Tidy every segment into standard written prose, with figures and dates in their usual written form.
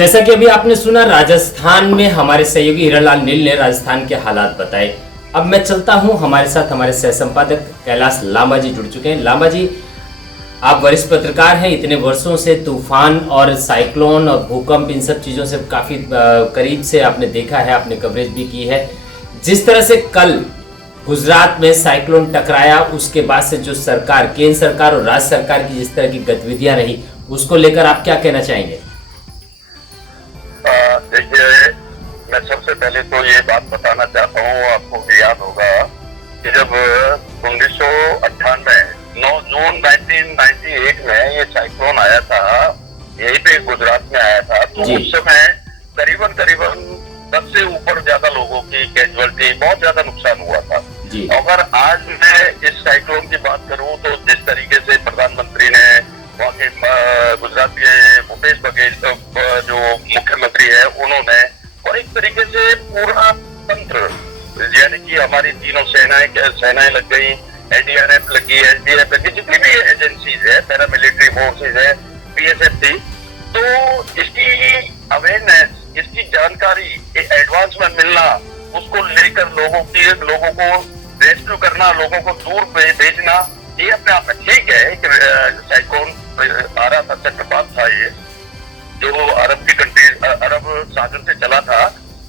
जैसा कि अभी आपने सुना, राजस्थान में हमारे सहयोगी हीरालाल नील ने राजस्थान के हालात बताए। अब मैं चलता हूं, हमारे साथ हमारे सह संपादक कैलाश लांबा जी जुड़ चुके हैं। लांबा जी, आप वरिष्ठ पत्रकार हैं, इतने वर्षों से तूफान और साइक्लोन और भूकंप इन सब चीज़ों से काफ़ी करीब से आपने देखा है, आपने कवरेज भी की है। जिस तरह से कल गुजरात में साइक्लोन टकराया, उसके बाद से जो सरकार, केंद्र सरकार और राज्य सरकार की जिस तरह की गतिविधियां रही, उसको लेकर आप क्या कहना चाहेंगे? देखिए, मैं सबसे पहले तो ये बात बताना चाहता हूँ, आपको भी याद होगा कि जब 1998 9 जून 1998 में ये साइक्लोन आया था, यहीं पे गुजरात में आया था, तो उस समय करीबन 10 से ऊपर ज्यादा लोगों की कैजुअलिटी, बहुत ज्यादा नुकसान हुआ था। अगर आज मैं इस साइक्लोन की बात करूं तो जिस तरीके से प्रधानमंत्री ने वहाँ के गुजरात के भूपेश बघेल जो मुख्यमंत्री है उन्होंने, और एक तरीके से पूरा तंत्र, यानी कि हमारी तीनों सेनाएं लग गई, एनडीआरएफ लगी, एसडीएफ लगी, जितनी भी एजेंसीज है, पैरामिलिट्री फोर्सेज है, बीएसएफ थी, तो इसकी अवेयरनेस, इसकी जानकारी एडवांस में मिलना, उसको लेकर लोगों को रेस्क्यू करना, लोगों को दूर भेजना, ये अपने आप में ठीक है कि साइक्लोन आ रहा था, चक्रवात था ये, जो अरब की कंट्री, अरब सागर से चला था,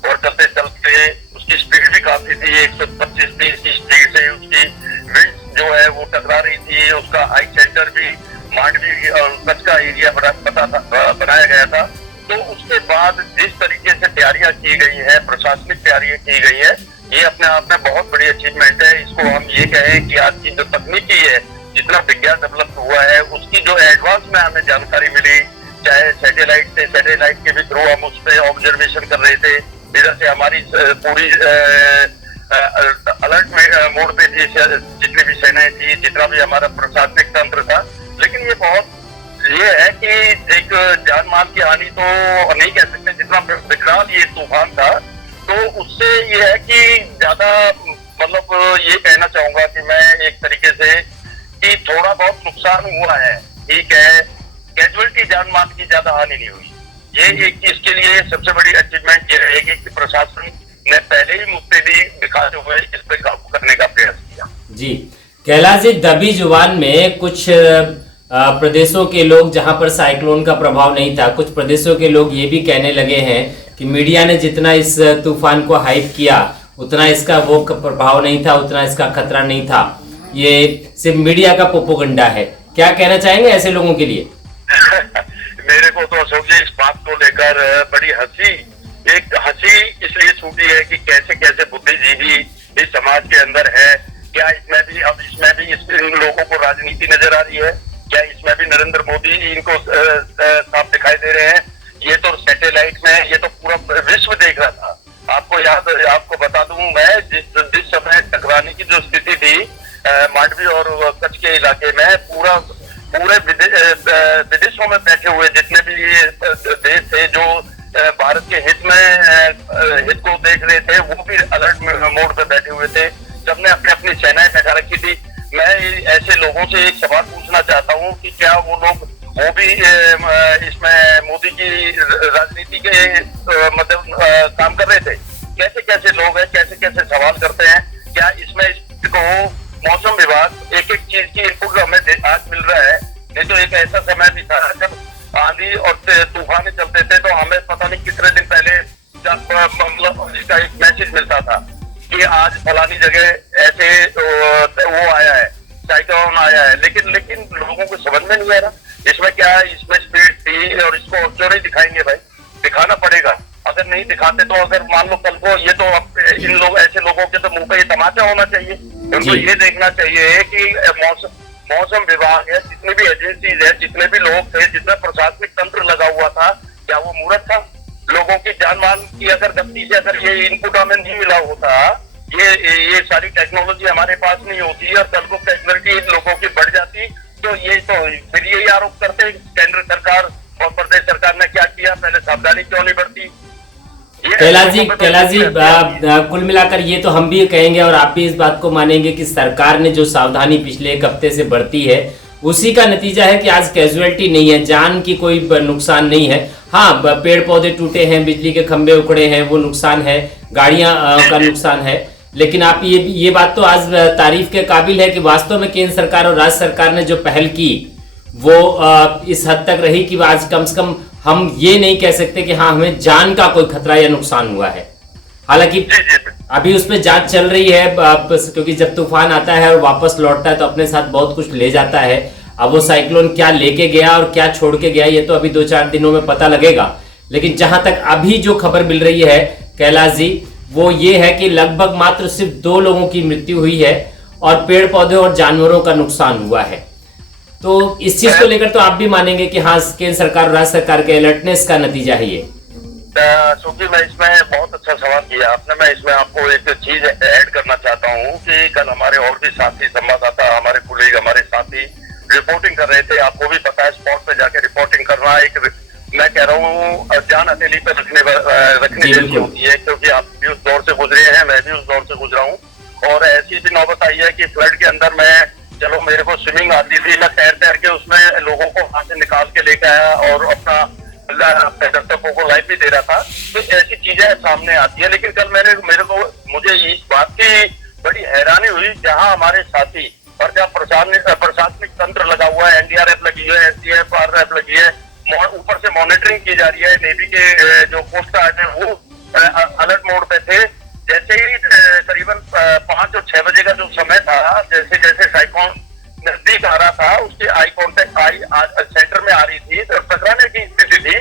और चलते चलते उसकी स्पीड भी काफी थी, 125-30 की स्पीड से उसकी विंड जो है वो टकरा रही थी, उसका आई सेंटर भी मांडवी और कच्छ का एरिया बनाया गया था। तो उसके बाद जिस तरीके से तैयारियां की गई है, प्रशासनिक तैयारियां की गई है, ये अपने आप में बहुत बड़ी अचीवमेंट है। इसको हम ये कहें कि आज की जो तकनीकी है, जितना विज्ञान डेवलप हुआ है, उसकी जो एडवांस में हमें जानकारी मिली, चाहे सैटेलाइट के भी थ्रू हम उस पर ऑब्जर्वेशन कर रहे थे, इधर से हमारी पूरी अलर्ट मोड पे थी, जितनी भी सेनाएं थी, जितना भी हमारा प्रशासनिक तंत्र था। लेकिन ये है कि एक जान माल की हानि तो नहीं कह सकते, जितना विकराल ये तूफान था, तो उससे ये है कि ज्यादा, मतलब ये कहना चाहूंगा कि मैं एक तरीके से कि थोड़ा बहुत नुकसान हुआ है, ठीक है, कैजुअलिटी, जान माल की ज्यादा हानि नहीं हुई। ये एक इसके लिए सबसे बड़ी अचीवमेंट ये रहेगी कि प्रशासन ने पहले ही मुस्तैदी दिखाते हुए इस पर काबू करने का प्रयास किया। जी कैलाश जी, दबी जुबान में कुछ प्रदेशों के लोग, जहां पर साइक्लोन का प्रभाव नहीं था, कुछ प्रदेशों के लोग ये भी कहने लगे हैं कि मीडिया ने जितना इस तूफान को हाइप किया, उतना इसका वो प्रभाव नहीं था, उतना इसका खतरा नहीं था, ये सिर्फ मीडिया का प्रोपेगेंडा है। क्या कहना चाहेंगे ऐसे लोगों के लिए? मेरे को तो अशोक जी इस बात को लेकर बड़ी हंसी इसलिए छूटी है कि कैसे कैसे बुद्धिजीवी इस समाज के अंदर है। क्या इसमें भी इन लोगों को राजनीति नजर आ रही है? क्या इसमें भी नरेंद्र मोदी इनको साफ दिखाई दे रहे हैं? ये तो सैटेलाइट में, ये तो पूरा विश्व देख रहा था। आपको बता दूं, मैं जिस समय टकराने की जो स्थिति थी मांडवी और कच्छ के इलाके में, पूरे विदेशों में बैठे हुए जितने भी ये देश थे जो भारत के हित को देख रहे थे, वो भी अलर्ट मोड पे बैठे हुए थे। सबने अपनी सेनाएं बैठा रखी थी। मैं ऐसे लोगों से एक सवाल पूछना चाहता हूँ कि क्या वो भी इसमें मोदी की राजनीति के मतलब काम कर रहे थे? कैसे कैसे लोग हैं, कैसे कैसे सवाल करते हैं। क्या इसको मौसम विभाग एक चीज की इनपुट हमें आज मिल रहा है, नहीं तो एक ऐसा समय भी था जब आंधी और तूफान चलते थे तो हमें पता नहीं कितने दिन पहले मतलब इसका एक मैसेज मिलता था कि आज फलानी जगह ऐसे वो आया है, साइक्लोन आया है। लेकिन लोगों को समझ में नहीं आ रहा इसमें क्या है, इसमें स्पीड थी, और इसको क्यों नहीं दिखाएंगे भाई? दिखाना पड़ेगा। अगर नहीं दिखाते तो अगर मान लो कल को ये तो ऐसे लोगों के तो मुंह पे ये तमाचा होना चाहिए। उनको ये देखना चाहिए कि मौसम विभाग है, जितनी भी एजेंसीज है, जितने भी लोग थे, जितना प्रशासनिक तंत्र लगा हुआ था, क्या वो मूर्ख था? लोगों की जान माल की अगर गति से अगर ये इनपुट हमें नहीं मिला होता, ये सारी टेक्नोलॉजी हमारे पास नहीं होती और कल को कैजुअलिटी लोगों की बढ़ जाती, तो फिर यही आरोप करते हैं केंद्र सरकार और प्रदेश सरकार ने क्या किया, पहले सावधानी क्यों नहीं बरती। कैलाश जी, कुल मिलाकर ये तो हम भी कहेंगे और आप भी इस बात को मानेंगे कि सरकार ने जो सावधानी पिछले एक हफ्ते से बरती है, उसी का नतीजा है कि आज कैजुअलिटी नहीं है, जान की कोई नुकसान नहीं है। हाँ, पेड़ पौधे टूटे हैं, बिजली के खंभे उखड़े हैं, वो नुकसान है, गाड़ियां का नुकसान है। लेकिन आप ये बात तो आज तारीफ के काबिल है कि वास्तव में केंद्र सरकार और राज्य सरकार ने जो पहल की वो इस हद तक रही कि आज कम से कम हम ये नहीं कह सकते कि हाँ हमें जान का कोई खतरा या नुकसान हुआ है। हालांकि अभी उसमें जांच चल रही है, क्योंकि जब तूफान आता है और वापस लौटता है तो अपने साथ बहुत कुछ ले जाता है। अब वो साइक्लोन क्या लेके गया और क्या छोड़ के गया ये तो अभी 2-4 दिनों में पता लगेगा। लेकिन जहां तक अभी जो खबर मिल रही है कैलाश जी, वो ये है कि लगभग मात्र सिर्फ 2 लोगों की मृत्यु हुई है और पेड़ पौधे और जानवरों का नुकसान हुआ है। तो इस चीज को लेकर तो आप भी मानेंगे कि हाँ केंद्र सरकार और राज्य सरकार के अलर्टनेस का नतीजा है ये। सुखी, मैं इसमें बहुत अच्छा सवाल किया आपने। मैं इसमें आपको एक चीज ऐड करना चाहता हूँ कि कल हमारे और भी साथी संवाददाता, हमारे कुलीग, हमारे साथी रिपोर्टिंग कर रहे थे। आपको भी पता है स्पॉट पे जाके रिपोर्टिंग करना एक, मैं कह रहा हूँ, जान हथेली पे रखने जैसी होती है, क्योंकि आप भी उस दौर से गुजरे हैं, मैं भी उस दौर से गुजरा हूँ। और ऐसी भी नौबत आई है कि फ्लड के अंदर मैं, चलो मेरे को स्विमिंग आती थी, मैं तैर के उसमें लोगों को हाथ से निकाल के लेके आया और अपना दर्शकों को लाइव भी दे रहा था। तो ऐसी चीजें सामने आती है। लेकिन कल मुझे इस बात की बड़ी हैरानी हुई, जहां हमारे साथी और जहाँ प्रशासनिक तंत्र लगा हुआ है, एनडीआरएफ लगी है, एसडीएफ, आरएफ लगी है, ऊपर से मॉनिटरिंग की जा रही है, नेवी के जो कोस्ट गार्ड है वो अलर्ट मोड पे थे। जैसे ही करीबन 5 और 6 बजे का जो समय था, जैसे जैसे साइक्लोन नजदीक आ रहा था, उसके आई कॉन्टेक्ट सेंटर में आ रही थी तो टकराने की स्थिति थी।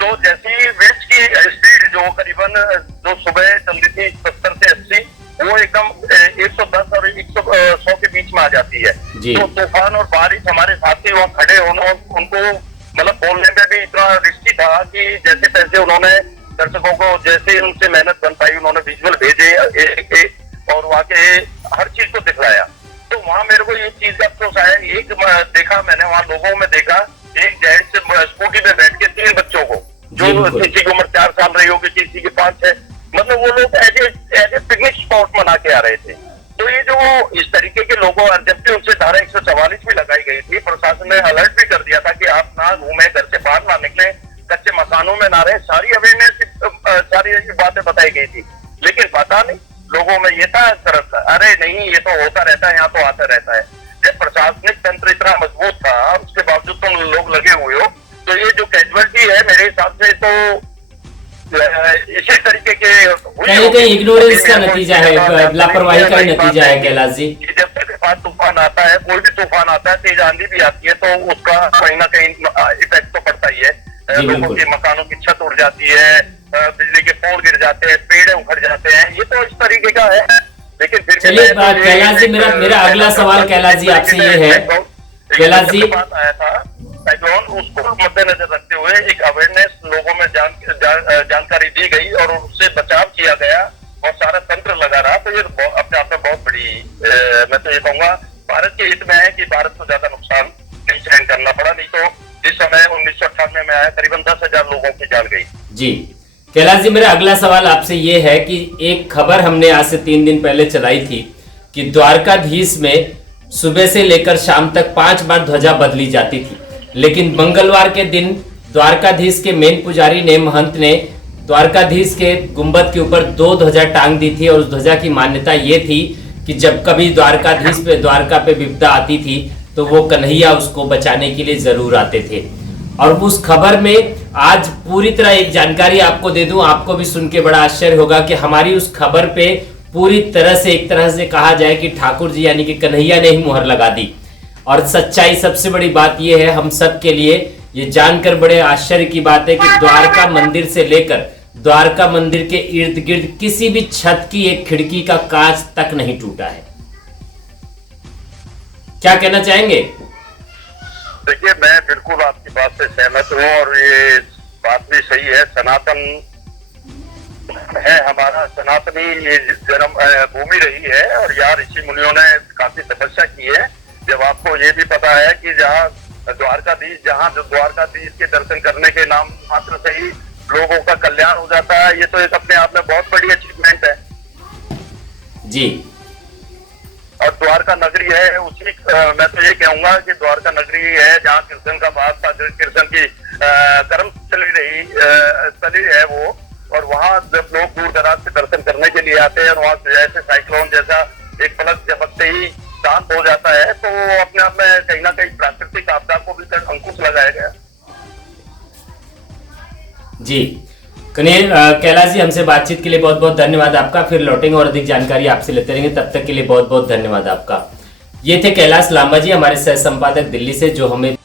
तो जैसी विंड्स की स्पीड जो करीबन जो सुबह चल रही थी 70 से 80, वो एकदम 110 और 100 के बीच में आ जाती है। तो तूफान और बारिश, हमारे साथी वहाँ खड़े होना, उनको मतलब बोलने में भी इतना रिस्की था कि जैसे तैसे उन्होंने दर्शकों को, जैसे उनसे मेहनत बन पाई, उन्होंने विजुअल भेजे और वहाँ के हर चीज को दिखलाया। तो वहाँ मेरे को ये चीज का अफसोस आया। एक देखा मैंने वहाँ लोगों में देखा, एक जेंट्स स्कूटी पे बैठ के 3 बच्चों को, जो किसी की उम्र 4 साल रही होगी, किसी की 5-6, मतलब वो लोग एज ए पिकनिक स्पॉट मना के आ रहे थे। तो ये जो इस तरीके के लोगों, जबकि उनसे धारा 144 भी लगाई गई थी, प्रशासन ने अलर्ट भी कर दिया था कि आप ना घूमे, घर से बाहर ना निकले, कच्चे मकानों में ना रहे, सारी अवेयरनेस, सारी ऐसी बातें बताई गई थी। लेकिन पता नहीं लोगों में ये था तरफ, अरे नहीं ये तो होता रहता है, यहाँ तो आता रहता है। जब प्रशासनिक तंत्र इतना मजबूत था, उसके बावजूद तुम लोग लगे हुए हो, तो ये जो कैजुअलिटी है मेरे हिसाब से तो इसी तरीके के कहीं इग्नोरेंस का नतीजा है, लापरवाही का नतीजा है कैलाश जी। जब तक तूफान आता है, कोई भी तूफान आता है, तेज आंधी भी आती है, तो उसका कहीं ना कहीं इफेक्ट तो पड़ता ही है। लोगों के मकानों की छत उड़ जाती है, बिजली के पोल गिर जाते हैं, पेड़ उखड़ जाते हैं, ये तो इस तरीके का है। लेकिन फिर चलिए कैलाश जी, मेरा अगला सवाल कैलाश जी आपसे ये है, कैलाश जी बात आया था साइक्लोन, उसको मद्देनजर रखते हुए एक अवेयरनेस लोगों में जानकारी दी गई और उससे बचाव किया गया और सारा तंत्र लगा रहा। तो ये अपने आप में बहुत बड़ी, मैं तो ये कहूँगा भारत के हित में है कि भारत को ज्यादा नुकसान नहीं सहन करना पड़ा। नहीं तो जिस समय 1998 में आया, करीबन 10,000 लोगों की जान गई। जी कैलाश जी, मेरा अगला सवाल आपसे ये है कि एक खबर हमने आज से 3 दिन पहले चलाई थी कि द्वारकाधीश में सुबह से लेकर शाम तक 5 बार ध्वजा बदली जाती थी, लेकिन मंगलवार के दिन द्वारकाधीश के मेन पुजारी ने, महंत ने द्वारकाधीश के गुंबद के ऊपर 2 ध्वजा टांग दी थी। और उस ध्वजा की मान्यता ये थी कि जब कभी द्वारका पे विपदा आती थी तो वो कन्हैया उसको बचाने के लिए जरूर आते थे। और उस खबर में आज पूरी तरह एक जानकारी आपको दे दूं, आपको भी सुन के बड़ा आश्चर्य होगा कि हमारी उस खबर पे पूरी तरह से, एक तरह से कहा जाए कि ठाकुर जी यानी कि कन्हैया ने ही मुहर लगा दी। और सच्चाई, सबसे बड़ी बात यह है हम सब के लिए, ये जानकर बड़े आश्चर्य की बात है कि द्वारका मंदिर से लेकर द्वारका मंदिर के इर्द गिर्द किसी भी छत की एक खिड़की का कांच तक नहीं टूटा है। क्या कहना चाहेंगे? देखिए, मैं बिल्कुल आपकी बात से सहमत हूँ और ये बात भी सही है। सनातन है हमारा, सनातनी ये जन्म भूमि रही है और यहाँ ऋषि मुनियों ने काफी तपस्या की है। जब आपको ये भी पता है कि जहाँ द्वारकाधीश के दर्शन करने के नाम मात्र से ही लोगों का कल्याण हो जाता है, ये तो एक अपने आप में बहुत बड़ी अचीवमेंट है। जी और द्वारका नगरी है उसी मैं तो ये कहूंगा कि द्वारका नगरी है जहाँ कृष्ण का वास था, कृष्ण की कर्म स्थली है वो। और वहाँ जब लोग दूर दराज से दर्शन करने के लिए आते हैं और वहाँ जैसे साइक्लोन जैसा एक पलक झपकते ही शांत हो जाता है, तो अपने आप में कहीं ना कहीं प्राकृतिक आपदा को भी अंकुश लगाया गया। जी कैलाश जी, हमसे बातचीत के लिए बहुत बहुत धन्यवाद आपका। फिर लौटेंगे और अधिक जानकारी आपसे लेते रहेंगे, तब तक के लिए बहुत बहुत धन्यवाद आपका। ये थे कैलाश लांबा जी, हमारे सह संपादक दिल्ली से, जो हमें